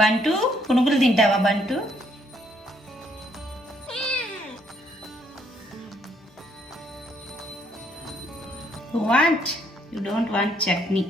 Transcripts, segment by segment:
బంటు పునుగులు తింటావా బంటు? You don't want chutney.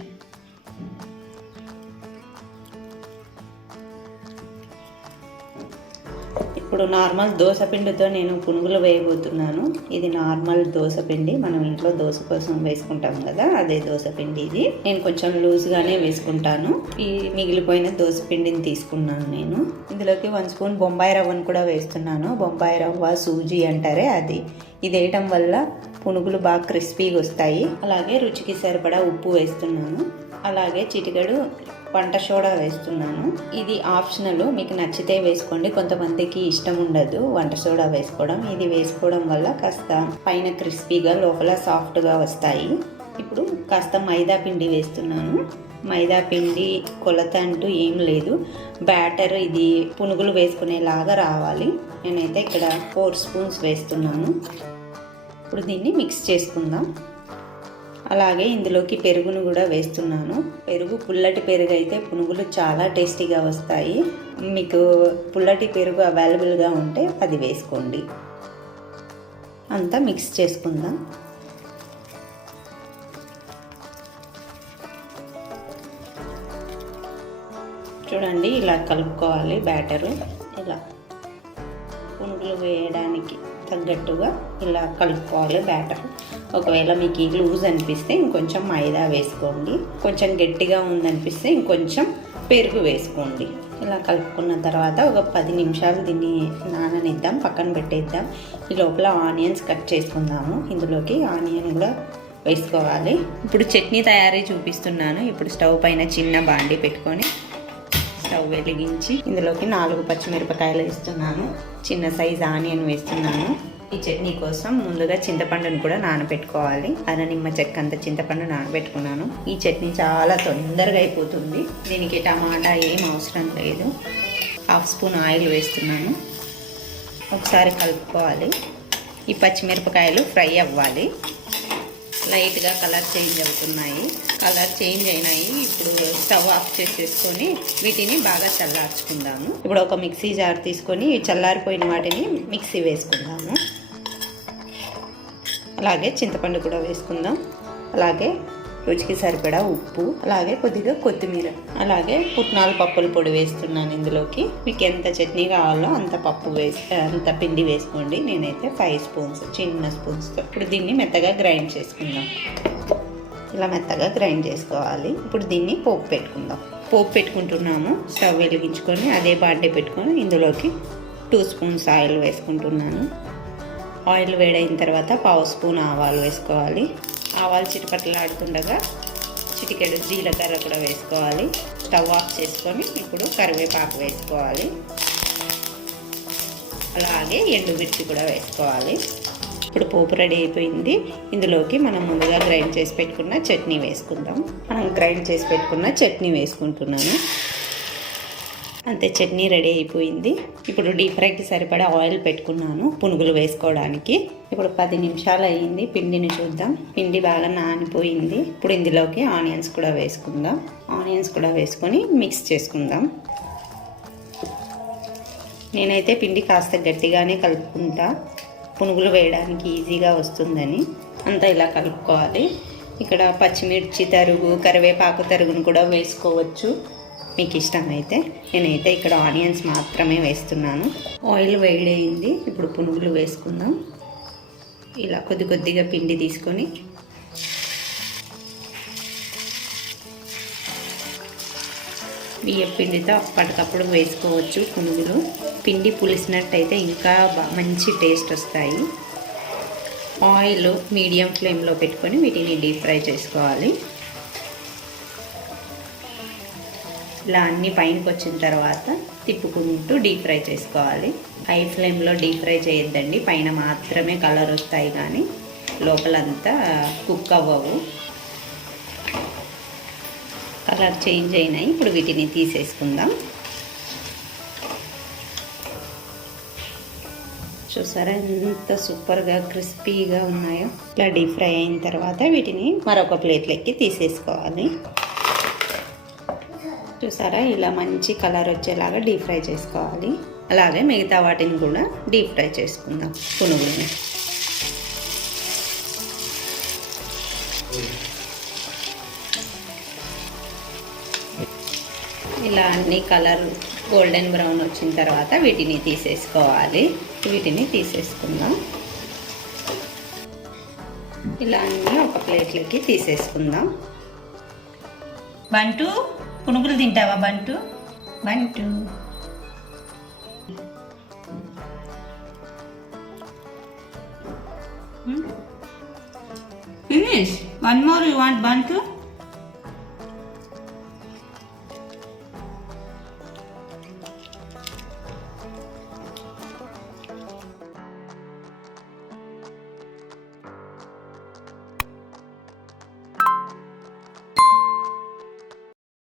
ఇప్పుడు నార్మల్ దోశ పిండితో నేను పునుగులు వేయబోతున్నాను. ఇది నార్మల్ దోశ పిండి, మనం ఇంట్లో దోశ కోసం వేసుకుంటాం కదా, అదే దోశ పిండి. ఇది నేను కొంచెం లూజ్గానే వేసుకుంటాను. ఈ మిగిలిపోయిన దోశ పిండిని తీసుకున్నాను నేను. ఇందులోకి 1 స్పూన్ బొంబాయి రవ్వను కూడా వేస్తున్నాను. బొంబాయి రవ్వ సూజీ అంటారే అది. ఇది వేయటం వల్ల పునుగులు బాగా క్రిస్పీగా వస్తాయి. అలాగే రుచికి సరిపడా ఉప్పు వేస్తున్నాను. అలాగే చిటికెడు వంట సోడా వేస్తున్నాను. ఇది ఆప్షనల్, మీకు నచ్చితే వేసుకోండి. కొంతమందికి ఇష్టం ఉండదు వంట సోడా వేసుకోవడం. ఇది వేసుకోవడం వల్ల కాస్త పైన క్రిస్పీగా లోపల సాఫ్ట్గా వస్తాయి. ఇప్పుడు కాస్త మైదా పిండి వేస్తున్నాను. మైదా పిండి కొలత అంటూ ఏం లేదు, బ్యాటర్ ఇది పునుగులు వేసుకునేలాగా రావాలి. నేనైతే ఇక్కడ 4 స్పూన్స్ వేస్తున్నాను. ఇప్పుడు దీన్ని మిక్స్ చేసుకుందాం. అలాగే ఇందులోకి పెరుగును కూడా వేస్తున్నాను. పెరుగు పుల్లటి పెరుగు అయితే పునుగులు చాలా టేస్టీగా వస్తాయి. మీకు పుల్లటి పెరుగు అవైలబుల్గా ఉంటే అది వేసుకోండి. అంతా మిక్స్ చేసుకుందాం. చూడండి, ఇలా కలుపుకోవాలి బ్యాటరు. ఇలా పునుగులు వేయడానికి తగ్గట్టుగా ఇలా కలుపుకోవాలి బ్యాటర్. ఒకవేళ మీకు లూజ్ అనిపిస్తే ఇంకొంచెం మైదా వేసుకోండి. కొంచెం గట్టిగా ఉందనిపిస్తే ఇంకొంచెం పెరుగు వేసుకోండి. ఇలా కలుపుకున్న తర్వాత ఒక 10 నిమిషాలు దీన్ని నాననిద్దాం, పక్కన పెట్టేద్దాం. ఈ లోపల ఆనియన్స్ కట్ చేసుకుందాము. ఇందులోకి ఆనియన్ కూడా వేసుకోవాలి. ఇప్పుడు చట్నీ తయారీ చూపిస్తున్నాను. ఇప్పుడు స్టవ్ పైన చిన్న బాండి పెట్టుకొని స్టవ్ వెలిగించి ఇందులోకి 4 పచ్చిమిరపకాయలు వేస్తున్నాను. చిన్న సైజ్ ఆనియన్ వేస్తున్నాను. ఈ చట్నీ కోసం ముందుగా చింతపండును కూడా నానబెట్టుకోవాలి. నిమ్మ చెక్క అంత చింతపండు నానబెట్టుకున్నాను. ఈ చట్నీ చాలా తొందరగా అయిపోతుంది. దీనికి టమాటా ఏం అవసరం లేదు. 1/2 స్పూన్ ఆయిల్ వేస్తున్నాను. ఒకసారి కలుపుకోవాలి. ఈ పచ్చిమిరపకాయలు ఫ్రై అవ్వాలి. లైట్గా కలర్ చేంజ్ అవుతున్నాయి. కలర్ చేంజ్ అయినాయి. ఇప్పుడు స్టవ్ ఆఫ్ చేసేసుకొని వీటిని బాగా చల్లార్చుకుందాము. ఇప్పుడు ఒక మిక్సీ జార్ తీసుకొని చల్లారిపోయిన వాటిని మిక్సీ వేసుకుందాము. అలాగే చింతపండు కూడా వేసుకుందాం. అలాగే రుచికి సరిపడా ఉప్పు, అలాగే కొద్దిగా కొత్తిమీర, అలాగే పుట్నాల పప్పుల పొడి వేస్తున్నాను. ఇందులోకి మీకు ఎంత చట్నీ కావాలో అంత పిండి వేసుకోండి. నేనైతే 5 స్పూన్స్, చిన్న స్పూన్స్తో. ఇప్పుడు దీన్ని మెత్తగా గ్రైండ్ చేసుకుందాం. ఇలా మెత్తగా గ్రైండ్ చేసుకోవాలి. ఇప్పుడు దీన్ని పోపు పెట్టుకుందాం. పోపు పెట్టుకుంటున్నాము. స్టవ్ వెలిగించుకొని అదే బాండీ పెట్టుకొని ఇందులోకి 2 స్పూన్స్ ఆయిల్ వేసుకుంటున్నాను. ఆయిల్ వేడైన తర్వాత 1/2 స్పూన్ ఆవాలు వేసుకోవాలి. ఆవాలు చిటపటలాడుతుండగా చిటికెడు జీలకర్ర కూడా వేసుకోవాలి. స్టవ్ ఆఫ్ చేసుకొని ఇప్పుడు కరివేపాకు వేసుకోవాలి. అలాగే ఎండుమిర్చి కూడా వేసుకోవాలి. ఇప్పుడు పోపు రెడీ అయిపోయింది. ఇందులోకి మనం ముందుగా గ్రైండ్ చేసి పెట్టుకున్న చట్నీ వేసుకుందాం. మనం గ్రైండ్ చేసి పెట్టుకున్న చట్నీ వేసుకుంటున్నాను. అంతే, చట్నీ రెడీ అయిపోయింది. ఇప్పుడు డీప్ ఫ్రైకి సరిపడా ఆయిల్ పెట్టుకున్నాను పునుగులు వేసుకోవడానికి. ఇప్పుడు 10 నిమిషాలు అయ్యింది. పిండిని చూద్దాం. పిండి బాగా నానిపోయింది. ఇప్పుడు ఇందులోకి ఆనియన్స్ కూడా వేసుకుందాం. ఆనియన్స్ కూడా వేసుకొని మిక్స్ చేసుకుందాం. నేనైతే పిండి కాస్త గట్టిగానే కలుపుకుంటా, పునుగులు వేయడానికి ఈజీగా వస్తుందని. అంతా ఇలా కలుపుకోవాలి. ఇక్కడ పచ్చిమిర్చి తరుగు, కరివేపాకు తరుగును కూడా వేసుకోవచ్చు మీకు ఇష్టమైతే. నేనైతే ఇక్కడ ఆనియన్స్ మాత్రమే వేస్తున్నాను. ఆయిల్ వేడైంది. ఇప్పుడు పునుగులు వేసుకుందాం. ఇలా కొద్దిగా పిండి తీసుకొని బియ్యం పిండితో అప్పటికప్పుడు వేసుకోవచ్చు పునుగులు. పిండి పులిసినట్టయితే ఇంకా మంచి టేస్ట్ వస్తాయి. ఆయిల్ మీడియం ఫ్లేమ్లో పెట్టుకొని వీటిని డీప్ ఫ్రై చేసుకోవాలి. ఇలా అన్నీ పైనకి వచ్చిన తర్వాత తిప్పుకుంటూ డీప్ ఫ్రై చేసుకోవాలి. హై ఫ్లేమ్లో డీప్ ఫ్రై చేయొద్దండి. పైన మాత్రమే కలర్ వస్తాయి కానీ లోపలంతా కుక్ అవ్వవు. కలర్ చేంజ్ అయినాయి. ఇప్పుడు వీటిని తీసేసుకుందాం. చూసారా ఎంత సూపర్గా క్రిస్పీగా ఉన్నాయో. ఇలా డీప్ ఫ్రై అయిన తర్వాత వీటిని మరొక ప్లేట్లోకి తీసేసుకోవాలి. చూసారా, ఇలా మంచి కలర్ వచ్చేలాగా డీప్ ఫ్రై చేసుకోవాలి. అలాగే మిగతా వాటిని కూడా డీప్ ఫ్రై చేసుకుందాం పునుగుల్ని. ఇలా అన్ని కలర్ గోల్డెన్ బ్రౌన్ వచ్చిన తర్వాత వీటిని తీసేసుకోవాలి. వీటిని తీసేసుకుందాం. ఇలా అన్నీ ఒక ప్లేట్లోకి తీసేసుకుందాం. బంటు, పునుగులు తింటావా బంటు? బంటు finish. One more you want బంటు?